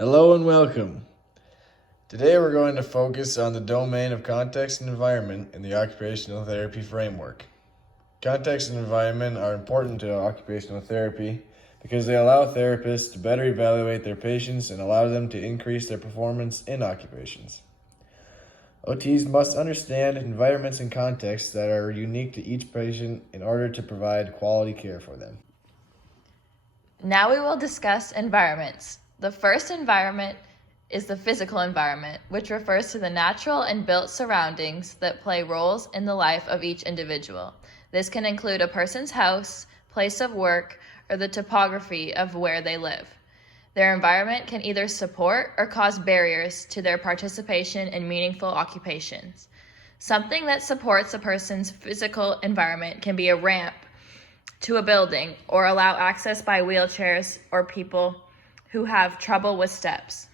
Hello and welcome. Today we're going to focus on the domain of context and environment in the occupational therapy framework. Context and environment are important to occupational therapy because they allow therapists to better evaluate their patients and allow them to increase their performance in occupations. OTs must understand environments and contexts that are unique to each patient in order to provide quality care for them. Now we will discuss environments. The first environment is the physical environment, which refers to the natural and built surroundings that play roles in the life of each individual. This can include a person's house, place of work, or the topography of where they live. Their environment can either support or cause barriers to their participation in meaningful occupations. Something that supports a person's physical environment can be a ramp to a building or allow access by wheelchairs or people who have trouble with steps,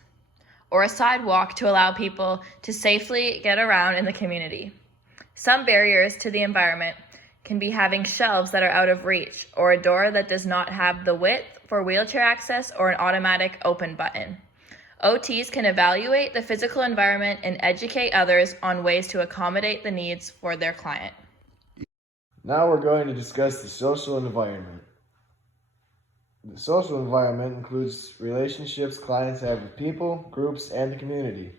or a sidewalk to allow people to safely get around in the community. Some barriers to the environment can be having shelves that are out of reach, or a door that does not have the width for wheelchair access, or an automatic open button. OTs can evaluate the physical environment and educate others on ways to accommodate the needs for their client. Now we're going to discuss the social environment. The social environment includes relationships clients have with people, groups, and the community.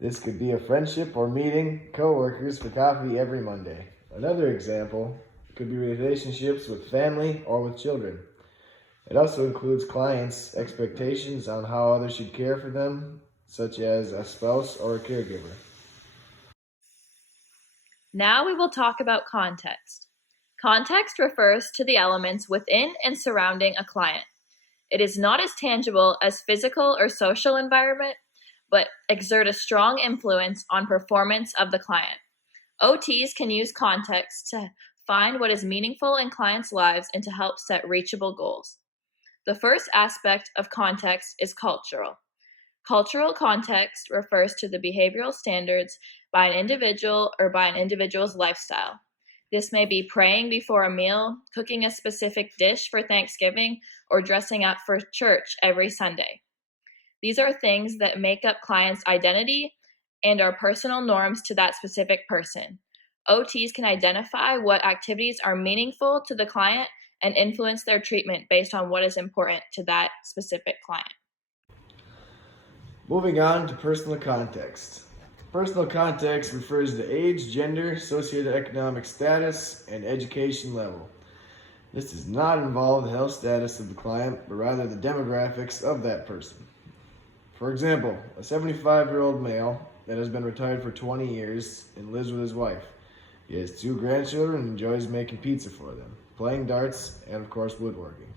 This could be a friendship or meeting coworkers for coffee every Monday. Another example could be relationships with family or with children. It also includes clients' expectations on how others should care for them, such as a spouse or a caregiver. Now we will talk about context. Context refers to the elements within and surrounding a client. It is not as tangible as physical or social environment, but exert a strong influence on performance of the client. OTs can use context to find what is meaningful in clients' lives and to help set reachable goals. The first aspect of context is cultural. Cultural context refers to the behavioral standards by an individual or by an individual's lifestyle. This may be praying before a meal, cooking a specific dish for Thanksgiving, or dressing up for church every Sunday. These are things that make up clients' identity and are personal norms to that specific person. OTs can identify what activities are meaningful to the client and influence their treatment based on what is important to that specific client. Moving on to personal context. Personal context refers to age, gender, socioeconomic status, and education level. This does not involve the health status of the client, but rather the demographics of that person. For example, a 75-year-old male that has been retired for 20 years and lives with his wife. He has 2 grandchildren and enjoys making pizza for them, playing darts, and of course woodworking.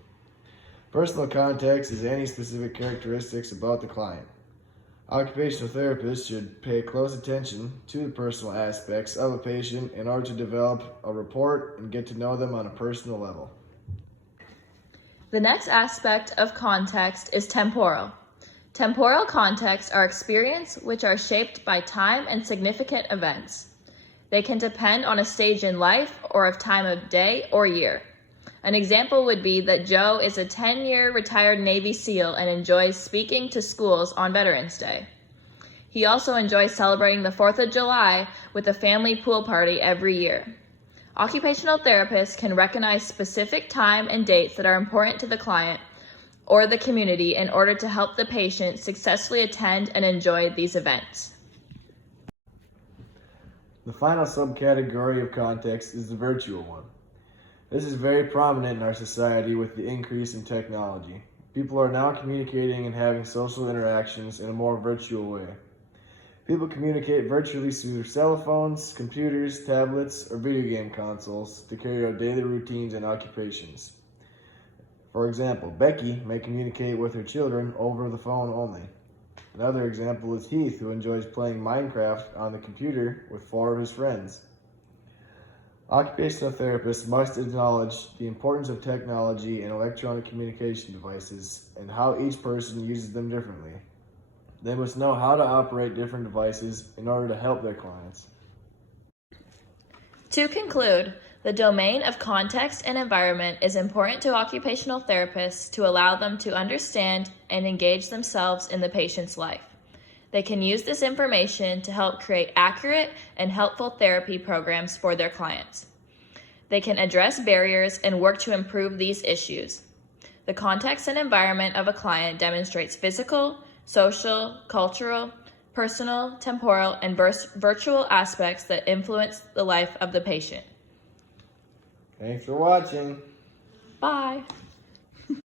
Personal context is any specific characteristics about the client. Occupational therapists should pay close attention to the personal aspects of a patient in order to develop a rapport and get to know them on a personal level. The next aspect of context is temporal. Temporal contexts are experiences which are shaped by time and significant events. They can depend on a stage in life or of time of day or year. An example would be that Joe is a 10-year retired Navy SEAL and enjoys speaking to schools on Veterans Day. He also enjoys celebrating the 4th of July with a family pool party every year. Occupational therapists can recognize specific time and dates that are important to the client or the community in order to help the patient successfully attend and enjoy these events. The final subcategory of context is the virtual one. This is very prominent in our society with the increase in technology. People are now communicating and having social interactions in a more virtual way. People communicate virtually through their cell phones, computers, tablets, or video game consoles to carry out daily routines and occupations. For example, Becky may communicate with her children over the phone only. Another example is Heath, who enjoys playing Minecraft on the computer with 4 of his friends. Occupational therapists must acknowledge the importance of technology and electronic communication devices and how each person uses them differently. They must know how to operate different devices in order to help their clients. To conclude, The domain of context and environment is important to occupational therapists to allow them to understand and engage themselves in the patient's life. They can use this information to help create accurate and helpful therapy programs for their clients. They can address barriers and work to improve these issues. The context and environment of a client demonstrates physical, social, cultural, personal, temporal, and virtual aspects that influence the life of the patient. Thanks for watching. Bye.